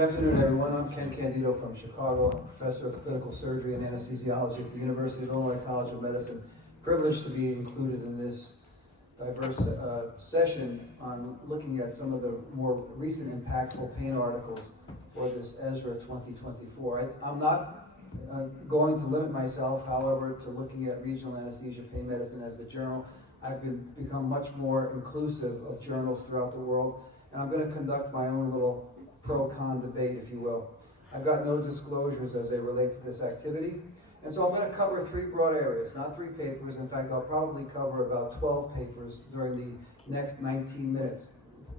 Good afternoon, everyone. I'm Ken Candido from Chicago. I'm a professor of clinical surgery and anesthesiology at the University of Illinois College of Medicine. Privileged to be included in this diverse session on looking at some of the more recent impactful pain articles for this ESRA 2024. I'm not going to limit myself, however, to looking at regional anesthesia pain medicine as a journal. I've become much more inclusive of journals throughout the world, and I'm going to conduct my own little pro-con debate, if you will. I've got no disclosures as they relate to this activity, and so I'm going to cover three broad areas, not three papers. In fact, I'll probably cover about 12 papers during the next 19 minutes.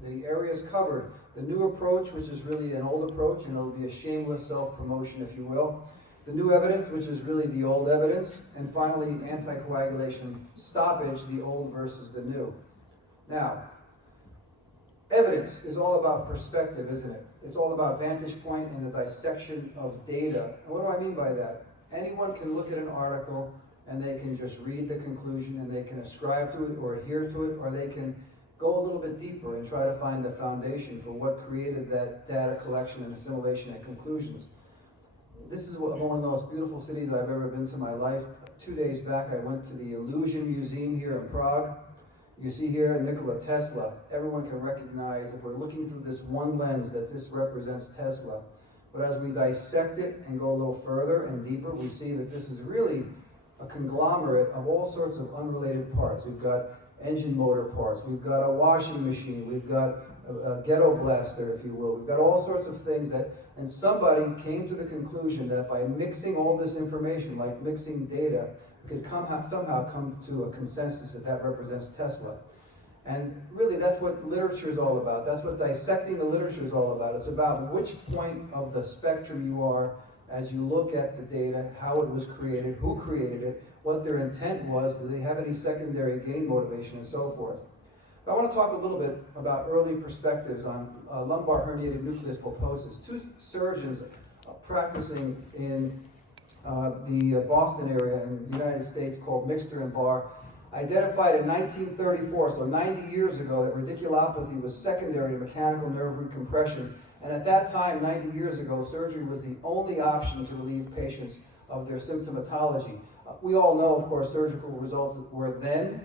The areas covered: the new approach, which is really an old approach, and it'll be a shameless self-promotion, if you will. The new evidence, which is really the old evidence. And finally, anticoagulation stoppage, the old versus the new. Now, evidence is all about perspective, isn't it? It's all about vantage point and the dissection of data. And what do I mean by that? Anyone can look at an article and they can just read the conclusion and they can ascribe to it or adhere to it, or they can go a little bit deeper and try to find the foundation for what created that data collection and assimilation and conclusions. This is one of the most beautiful cities I've ever been to in my life. 2 days back, I went to the Illusion Museum here in Prague. You see here Nikola Tesla. Everyone can recognize, if we're looking through this one lens, that this represents Tesla. But as we dissect it and go a little further and deeper, we see that this is really a conglomerate of all sorts of unrelated parts. We've got engine motor parts, we've got a washing machine, we've got a ghetto blaster, if you will. We've got all sorts of things that, and somebody came to the conclusion that by mixing all this information, like mixing data, we could somehow come to a consensus that represents Tesla. And really, that's what literature is all about. That's what dissecting the literature is all about. It's about which point of the spectrum you are as you look at the data, how it was created, who created it, what their intent was, do they have any secondary gain motivation, and so forth. I want to talk a little bit about early perspectives on lumbar herniated nucleus pulposus. Two surgeons practicing in the Boston area in the United States, called Mixter and Barr, identified in 1934, so 90 years ago, that radiculopathy was secondary to mechanical nerve root compression. And at that time, 90 years ago, surgery was the only option to relieve patients of their symptomatology. We all know, of course, surgical results were then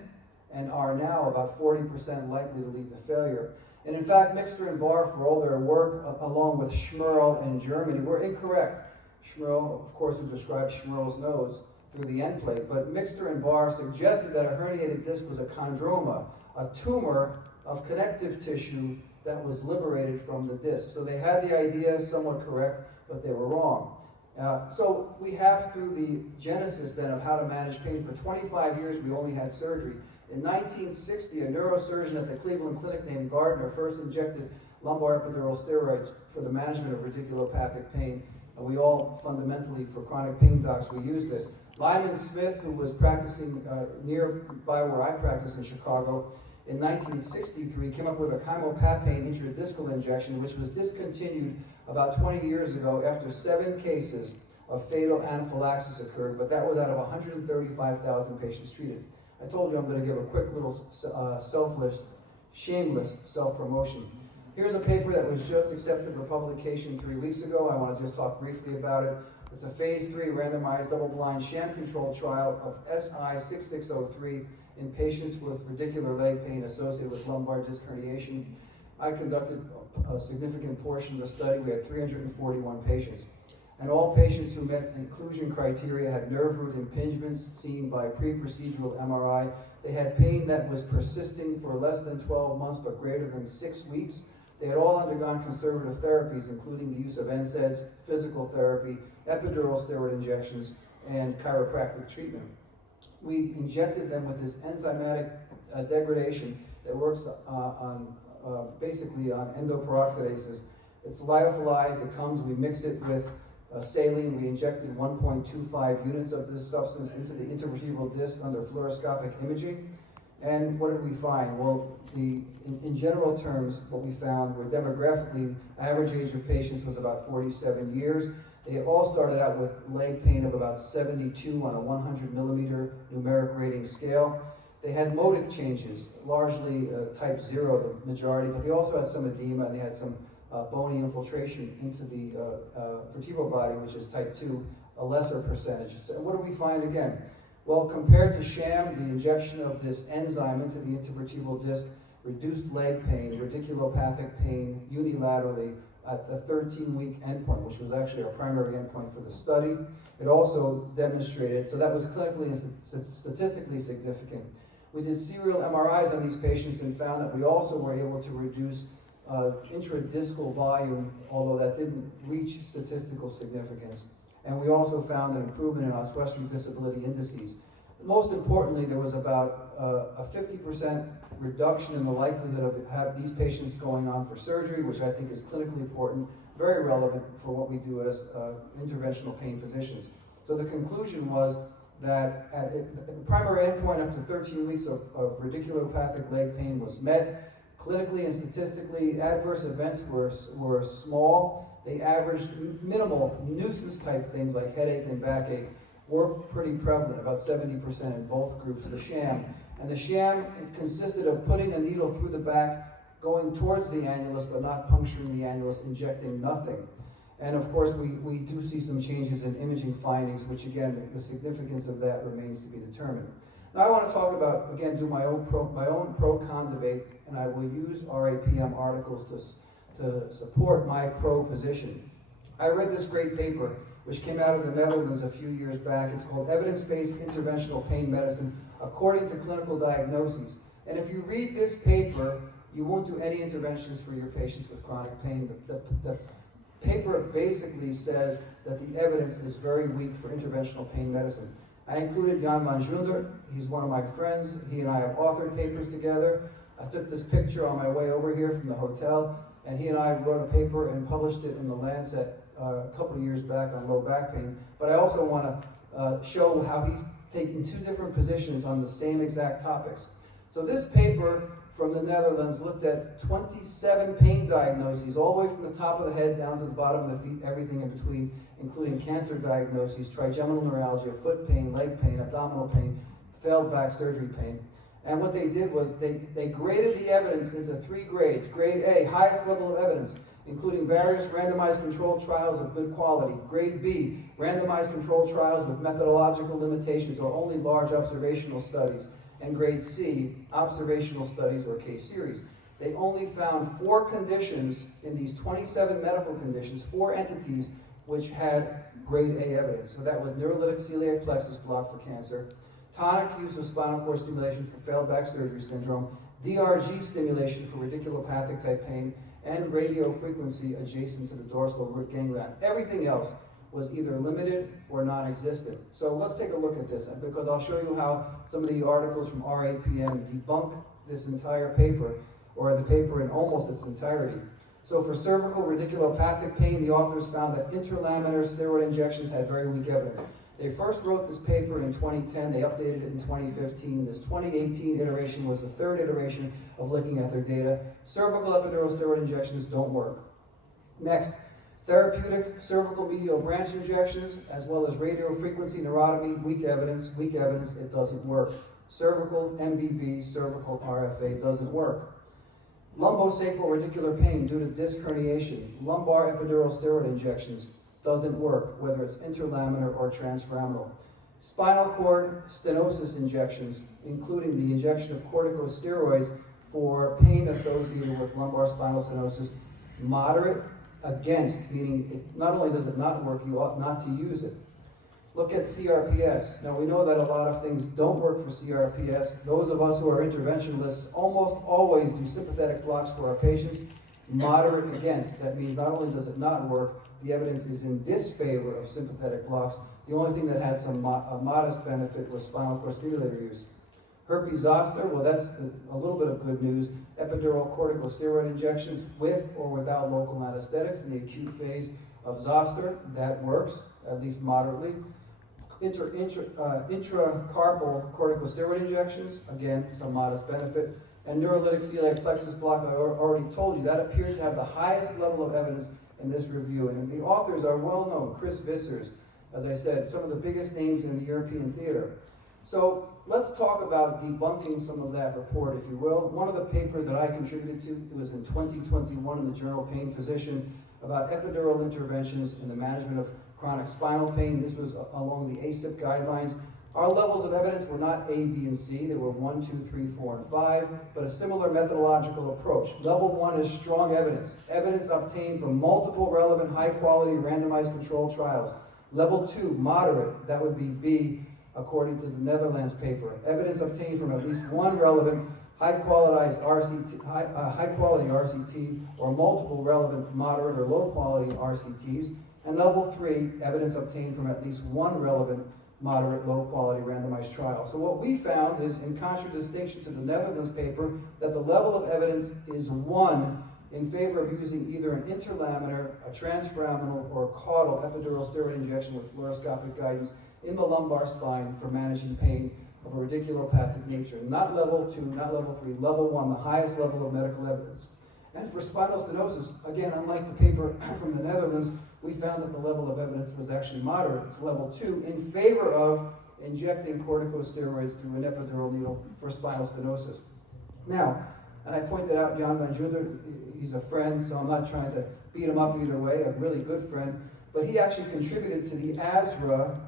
and are now about 40% likely to lead to failure. And in fact, Mixter and Barr, for all their work, along with Schmerl in Germany, were incorrect. Schmerl, of course, who described Schmerl's nose through the end plate, but Mixter and Barr suggested that a herniated disc was a chondroma, a tumor of connective tissue that was liberated from the disc. So they had the idea somewhat correct, but they were wrong. So we have, through the genesis then of how to manage pain, for 25 years we only had surgery. In 1960, a neurosurgeon at the Cleveland Clinic named Gardner first injected lumbar epidural steroids for the management of radiculopathic pain. And we all, fundamentally, for chronic pain docs, we use this. Lyman Smith, who was practicing nearby where I practice in Chicago, in 1963 came up with a chymopapane intradiscal injection, which was discontinued about 20 years ago after 7 cases of fatal anaphylaxis occurred, but that was out of 135,000 patients treated. I told you I'm going to give a quick little shameless self-promotion. Here's a paper that was just accepted for publication 3 weeks ago. I want to just talk briefly about it. It's a phase 3 randomized double-blind sham-controlled trial of SI6603 in patients with radicular leg pain associated with lumbar disc herniation. I conducted a significant portion of the study. We had 341 patients. And all patients who met inclusion criteria had nerve root impingements seen by pre-procedural MRI. They had pain that was persisting for less than 12 months but greater than 6 weeks. They had all undergone conservative therapies, including the use of NSAIDs, physical therapy, epidural steroid injections, and chiropractic treatment. We injected them with this enzymatic degradation that works basically on endoperoxidases. It's lyophilized. It comes, we mix it with saline. We injected 1.25 units of this substance into the intervertebral disc under fluoroscopic imaging. And what did we find? Well, in general terms, what we found were demographically, average age of patients was about 47 years. They all started out with leg pain of about 72 on a 100 millimeter numeric rating scale. They had motor changes, largely type 0, the majority, but they also had some edema and they had some bony infiltration into the vertebral body, which is type 2, a lesser percentage. So what do we find again? Well, compared to sham, the injection of this enzyme into the intervertebral disc reduced leg pain, radiculopathic pain unilaterally at the 13-week endpoint, which was actually our primary endpoint for the study. It also demonstrated, so that was clinically and statistically significant. We did serial MRIs on these patients and found that we also were able to reduce intradiscal volume, although that didn't reach statistical significance. And we also found an improvement in Oswestry disability indices. Most importantly, there was about a 50% reduction in the likelihood of have these patients going on for surgery, which I think is clinically important, very relevant for what we do as interventional pain physicians. So the conclusion was that at the primary endpoint up to 13 weeks of radiculopathic leg pain was met. Clinically and statistically, adverse events were small. They averaged minimal nuisance type things like headache and backache were pretty prevalent, about 70% in both groups, the sham. And the sham consisted of putting a needle through the back, going towards the annulus, but not puncturing the annulus, injecting nothing. And of course, we do see some changes in imaging findings, which again, the significance of that remains to be determined. Now I want to talk about, again, do my own pro-con debate, and I will use RAPM articles to support my pro position. I read this great paper, which came out of the Netherlands a few years back. It's called Evidence-Based Interventional Pain Medicine According to Clinical Diagnoses. And if you read this paper, you won't do any interventions for your patients with chronic pain. The paper basically says that the evidence is very weak for interventional pain medicine. I included Jan van Zunder. He's one of my friends. He and I have authored papers together. I took this picture on my way over here from the hotel, and he and I wrote a paper and published it in the Lancet a couple of years back on low back pain. But I also want to show how he's taking two different positions on the same exact topics. So this paper from the Netherlands looked at 27 pain diagnoses, all the way from the top of the head down to the bottom of the feet, everything in between, including cancer diagnoses, trigeminal neuralgia, foot pain, leg pain, abdominal pain, failed back surgery pain. And what they did was they graded the evidence into 3 grades. Grade A, highest level of evidence, including various randomized controlled trials of good quality. Grade B, randomized controlled trials with methodological limitations or only large observational studies. And grade C, observational studies or case series. They only found 4 conditions in these 27 medical conditions, 4 entities, which had grade A evidence. So that was neurolytic celiac plexus block for cancer, tonic use of spinal cord stimulation for failed back surgery syndrome, DRG stimulation for radiculopathic type pain, and radio frequency adjacent to the dorsal root ganglion. Everything else was either limited or non-existent. So let's take a look at this, because I'll show you how some of the articles from RAPM debunk this entire paper, or the paper in almost its entirety. So for cervical radiculopathic pain, the authors found that interlaminar steroid injections had very weak evidence. They first wrote this paper in 2010, they updated it in 2015. This 2018 iteration was the 3rd iteration of looking at their data. Cervical epidural steroid injections don't work. Next, therapeutic cervical medial branch injections, as well as radiofrequency neurotomy, weak evidence, it doesn't work. Cervical MBB, cervical RFA doesn't work. Lumbosacral radicular pain due to disc herniation, lumbar epidural steroid injections, doesn't work, whether it's interlaminar or transforaminal. Spinal cord stenosis injections, including the injection of corticosteroids for pain associated with lumbar spinal stenosis, moderate, against, meaning not only does it not work, you ought not to use it. Look at CRPS. Now we know that a lot of things don't work for CRPS. Those of us who are interventionalists almost always do sympathetic blocks for our patients. Moderate against. That means not only does it not work, the evidence is in disfavor of sympathetic blocks. The only thing that had some modest benefit was spinal cord stimulator use. Herpes zoster, well, that's a little bit of good news. Epidural corticosteroid injections with or without local anesthetics in the acute phase of zoster, that works, at least moderately. Intracarpal corticosteroid injections, again, some modest benefit. And neurolytic celiac plexus block, I already told you, that appears to have the highest level of evidence in this review. And the authors are well known. Chris Vissers, as I said, some of the biggest names in the European theater. So let's talk about debunking some of that report, if you will. One of the papers that I contributed to, it was in 2021 in the journal Pain Physician, about epidural interventions in the management of chronic spinal pain. This was along the ACIP guidelines. Our levels of evidence were not A, B, and C. They were 1, 2, 3, 4, and 5, but a similar methodological approach. Level 1 is strong evidence. Evidence obtained from multiple relevant, high-quality, randomized controlled trials. Level 2, moderate. That would be B, according to the Netherlands paper. Evidence obtained from at least one relevant, high-quality RCT, or multiple relevant, moderate, or low-quality RCTs. And level 3, evidence obtained from at least one relevant, moderate, low-quality randomized trial. So what we found is, in contradistinction to the Netherlands paper, that the level of evidence is 1 in favor of using either an interlaminar, a transforaminal, or caudal epidural steroid injection with fluoroscopic guidance in the lumbar spine for managing pain of a radiculopathic nature. Not level 2, not level 3, level 1, the highest level of medical evidence. And for spinal stenosis, again, unlike the paper from the Netherlands, we found that the level of evidence was actually moderate. It's level 2 in favor of injecting corticosteroids through an epidural needle for spinal stenosis. Now, and I pointed out Jan van Junder, he's a friend, so I'm not trying to beat him up either way, a really good friend, but he actually contributed to the ESRA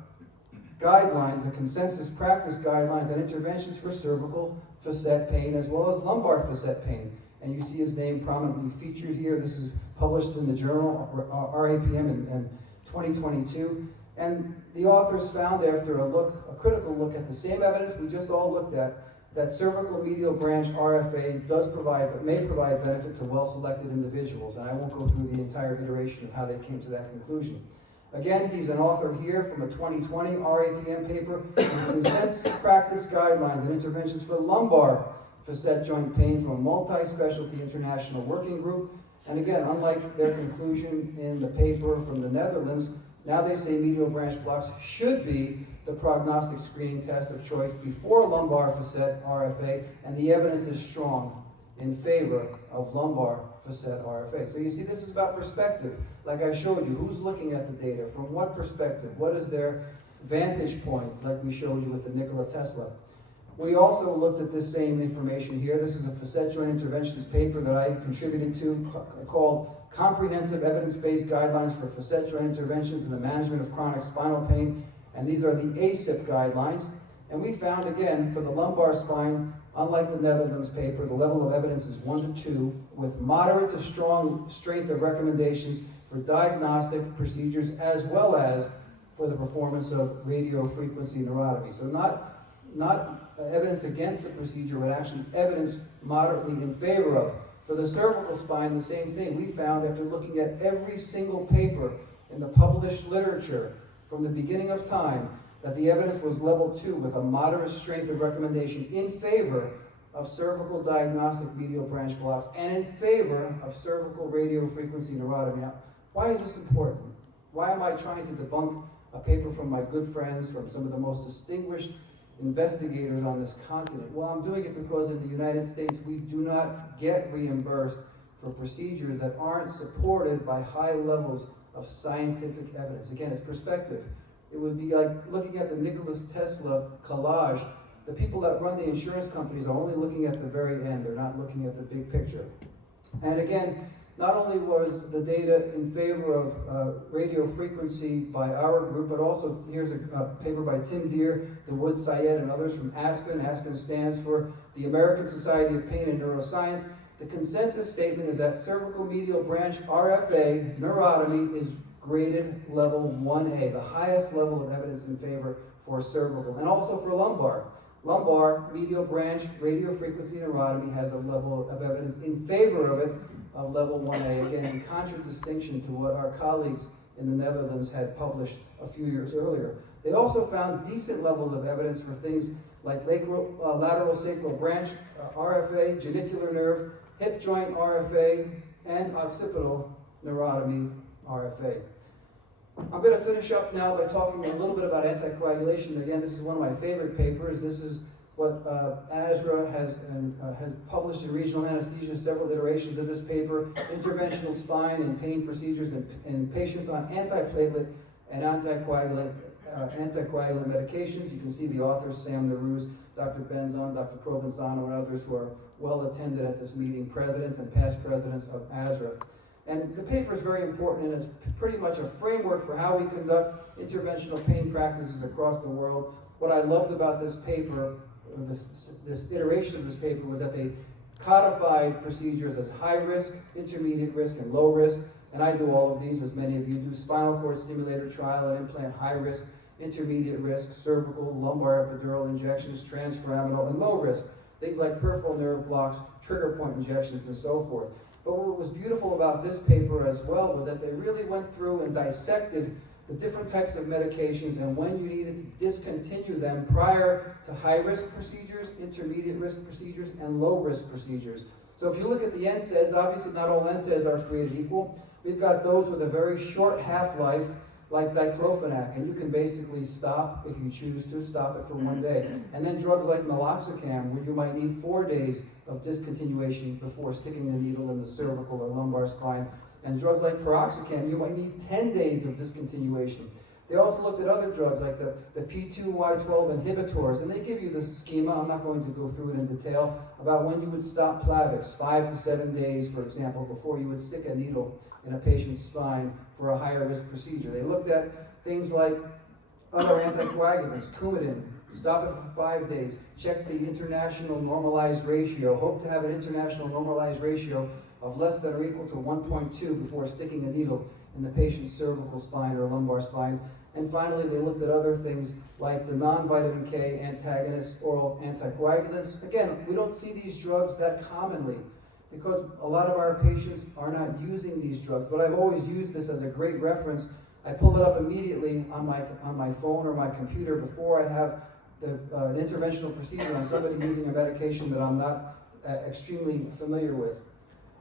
guidelines, the consensus practice guidelines and interventions for cervical facet pain as well as lumbar facet pain. And you see his name prominently featured here. This is published in the journal RAPM in 2022. And the authors found, after a critical look at the same evidence we just all looked at, that cervical medial branch RFA does provide, but may provide benefit to well-selected individuals. And I won't go through the entire iteration of how they came to that conclusion. Again, he's an author here from a 2020 RAPM paper, Consensus Practice Guidelines and Interventions for Lumbar Facet Joint Pain from a multi-specialty international working group. And again, unlike their conclusion in the paper from the Netherlands, now they say medial branch blocks should be the prognostic screening test of choice before lumbar facet RFA, and the evidence is strong in favor of lumbar facet RFA. So you see, this is about perspective. Like I showed you, who's looking at the data? From what perspective? What is their vantage point, like we showed you with the Nikola Tesla? We also looked at this same information here. This is a facet joint interventions paper that I contributed to called Comprehensive Evidence-Based Guidelines for Facet Joint Interventions in the Management of Chronic Spinal Pain. And these are the ACIP guidelines. And we found, again, for the lumbar spine, unlike the Netherlands paper, the level of evidence is 1 to 2, with moderate to strong strength of recommendations for diagnostic procedures as well as for the performance of radiofrequency neurotomy. So not evidence against the procedure, but actually evidence moderately in favor of. For the cervical spine, the same thing. We found, after looking at every single paper in the published literature from the beginning of time, that the evidence was level 2 with a moderate strength of recommendation in favor of cervical diagnostic medial branch blocks and in favor of cervical radiofrequency neurotomy. Now, why is this important? Why am I trying to debunk a paper from my good friends, from some of the most distinguished investigators on this continent? Well, I'm doing it because in the United States, we do not get reimbursed for procedures that aren't supported by high levels of scientific evidence. Again, it's perspective. It would be like looking at the Nikola Tesla collage. The people that run the insurance companies are only looking at the very end. They're not looking at the big picture. And again, not only was the data in favor of radio frequency by our group, but also here's a paper by Tim Deere, DeWood, Syed, and others from ASPEN. ASPEN stands for the American Society of Pain and Neuroscience. The consensus statement is that cervical medial branch RFA neurotomy is graded level 1A, the highest level of evidence in favor for cervical, and also for lumbar. Lumbar medial branch radiofrequency neurotomy has a level of evidence in favor of it of level 1A, again in contradistinction to what our colleagues in the Netherlands had published a few years earlier. They also found decent levels of evidence for things like lateral sacral branch RFA, genicular nerve, hip joint RFA, and occipital neurotomy RFA. I'm going to finish up now by talking a little bit about anticoagulation. Again, this is one of my favorite papers. This is what ESRA has published in regional anesthesia, several iterations of this paper, interventional spine and pain procedures in patients on antiplatelet and anticoagulant medications. You can see the authors, Sam Narouz, Dr. Benzon, Dr. Provenzano, and others who are well attended at this meeting, presidents and past presidents of ESRA. And the paper is very important, and it's pretty much a framework for how we conduct interventional pain practices across the world. What I loved about this paper, this iteration of this paper, was that they codified procedures as high risk, intermediate risk, and low risk. And I do all of these, as many of you do. Spinal cord stimulator trial and implant, high risk, intermediate risk, cervical, lumbar epidural injections, transforaminal, and low risk. Things like peripheral nerve blocks, trigger point injections, and so forth. But what was beautiful about this paper as well was that they really went through and dissected the different types of medications and when you needed to discontinue them prior to high-risk procedures, intermediate-risk procedures, and low-risk procedures. So if you look at the NSAIDs, obviously not all NSAIDs are created equal. We've got those with a very short half-life, like diclofenac, and you can basically stop, if you choose to, stop it for 1 day. And then drugs like meloxicam, where you might need 4 days of discontinuation before sticking the needle in the cervical or lumbar spine. And drugs like peroxicam, you might need 10 days of discontinuation. They also looked at other drugs like the P2Y12 inhibitors, and they give you this schema. I'm not going to go through it in detail, about when you would stop Plavix, 5 to 7 days, for example, before you would stick a needle in a patient's spine for a higher risk procedure. They looked at things like other anticoagulants, Coumadin, stop it for 5 days, check the international normalized ratio, hope to have an international normalized ratio of less than or equal to 1.2 before sticking a needle in the patient's cervical spine or lumbar spine. And finally, they looked at other things like the non-vitamin K antagonists, oral anticoagulants. Again, we don't see these drugs that commonly because a lot of our patients are not using these drugs, but I've always used this as a great reference. I pull it up immediately on my phone or my computer before I have an interventional procedure on somebody using a medication that I'm not extremely familiar with.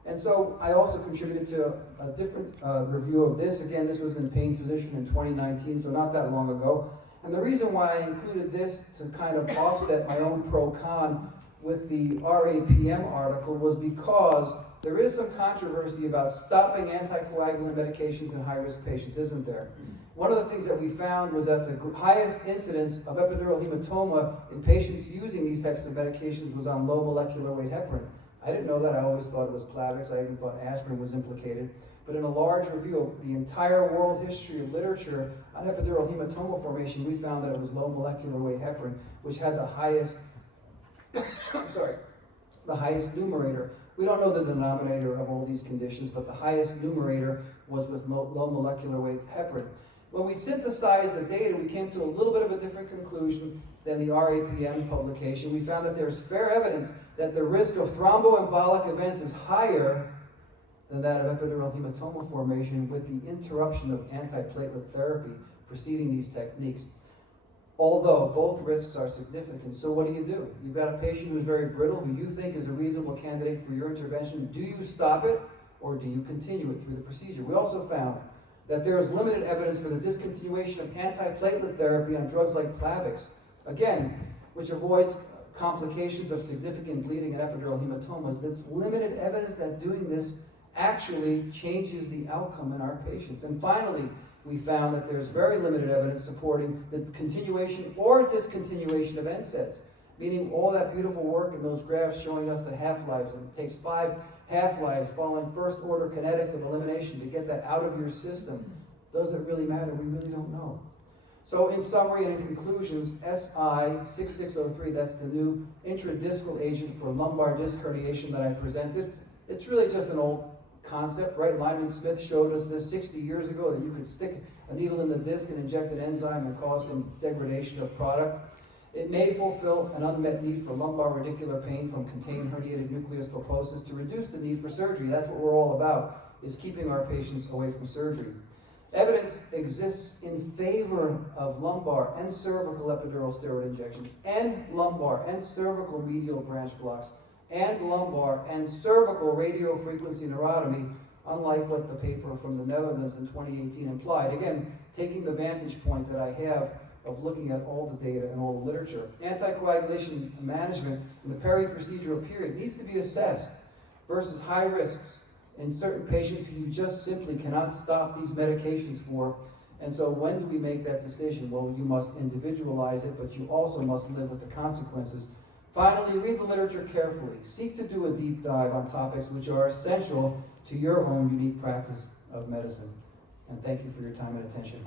And so I also contributed to a different review of this. Again, this was in Pain Physician in 2019, so not that long ago. And the reason why I included this to kind of offset my own pro-con with the RAPM article was because there is some controversy about stopping anticoagulant medications in high-risk patients, isn't there? One of the things that we found was that the highest incidence of epidural hematoma in patients using these types of medications was on low molecular weight heparin. I didn't know that. I always thought it was Plavix. I even thought aspirin was implicated. But in a large review of the entire world history of literature on epidural hematoma formation, we found that it was low molecular weight heparin, which had the highest, the highest numerator. We don't know the denominator of all these conditions, but the highest numerator was with low molecular weight heparin. When we synthesized the data, we came to a little bit of a different conclusion than the RAPM publication. We found that there's fair evidence that the risk of thromboembolic events is higher than that of epidural hematoma formation with the interruption of antiplatelet therapy preceding these techniques. Although both risks are significant, so what do? You've got a patient who's very brittle, who you think is a reasonable candidate for your intervention. Do you stop it, or do you continue it through the procedure? We also found that there is limited evidence for the discontinuation of antiplatelet therapy on drugs like Plavix, again, which avoids complications of significant bleeding and epidural hematomas. That's limited evidence that doing this actually changes the outcome in our patients. And finally, we found that there's very limited evidence supporting the continuation or discontinuation of NSAIDs, meaning all that beautiful work in those graphs showing us the half-lives, and it takes 5 half-lives following first-order kinetics of elimination to get that out of your system. Does it really matter? We really don't know. So in summary and in conclusions, SI6603, that's the new intradiscal agent for lumbar disc herniation that I presented. It's really just an old concept, right? Lyman Smith showed us this 60 years ago, that you could stick a needle in the disc and inject an enzyme and cause some degradation of product. It may fulfill an unmet need for lumbar radicular pain from contained herniated nucleus pulposus to reduce the need for surgery. That's what we're all about, is keeping our patients away from surgery. Evidence exists in favor of lumbar and cervical epidural steroid injections, and lumbar and cervical medial branch blocks, and lumbar and cervical radiofrequency neurotomy, unlike what the paper from the Netherlands in 2018 implied. Again, taking the vantage point that I have of looking at all the data and all the literature. Anticoagulation management in the peri-procedural period needs to be assessed versus high risks in certain patients who you just simply cannot stop these medications for, And so when do we make that decision? Well, you must individualize it, but you also must live with the consequences. Finally, read the literature carefully. Seek to do a deep dive on topics which are essential to your own unique practice of medicine. And thank you for your time and attention.